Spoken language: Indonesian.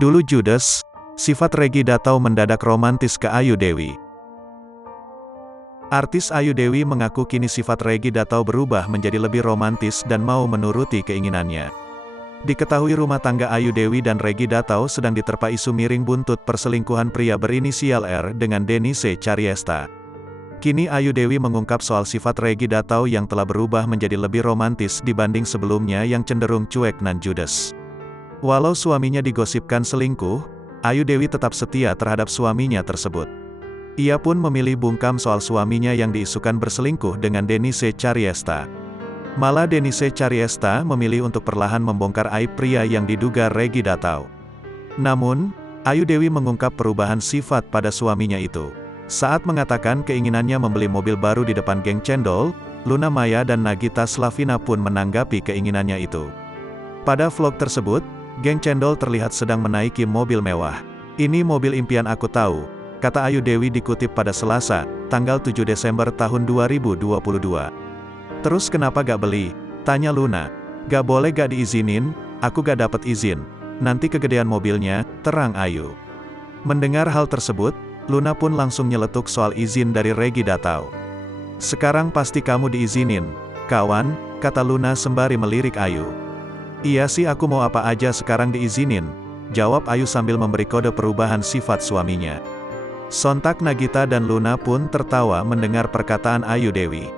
Dulu judes, sifat Reggy Datau mendadak romantis ke Ayu Dewi. Artis Ayu Dewi mengaku kini sifat Reggy Datau berubah menjadi lebih romantis dan mau menuruti keinginannya. Diketahui rumah tangga Ayu Dewi dan Reggy Datau sedang diterpa isu miring buntut perselingkuhan pria berinisial R dengan Denise Charyesta. Kini Ayu Dewi mengungkap soal sifat Reggy Datau yang telah berubah menjadi lebih romantis dibanding sebelumnya yang cenderung cuek dan judes. Walau suaminya digosipkan selingkuh, Ayu Dewi tetap setia terhadap suaminya tersebut. Ia pun memilih bungkam soal suaminya yang diisukan berselingkuh dengan Denise Charyesta. Malah Denise Charyesta memilih untuk perlahan membongkar aib pria yang diduga Reggy Datau. Namun, Ayu Dewi mengungkap perubahan sifat pada suaminya itu. Saat mengatakan keinginannya membeli mobil baru di depan geng cendol, Luna Maya dan Nagita Slavina pun menanggapi keinginannya itu. Pada vlog tersebut, geng cendol terlihat sedang menaiki mobil mewah. "Ini mobil impian aku tahu," kata Ayu Dewi dikutip pada Selasa, tanggal 7 Desember tahun 2022. "Terus kenapa gak beli?" tanya Luna. "Gak boleh gak diizinin, aku gak dapet izin. Nanti kegedean mobilnya," terang Ayu. Mendengar hal tersebut, Luna pun langsung nyeletuk soal izin dari Reggy Datau. "Sekarang pasti kamu diizinin, kawan," kata Luna sembari melirik Ayu. "Iya sih, aku mau apa aja sekarang diizinin," jawab Ayu sambil memberi kode perubahan sifat suaminya. Sontak Nagita dan Luna pun tertawa mendengar perkataan Ayu Dewi.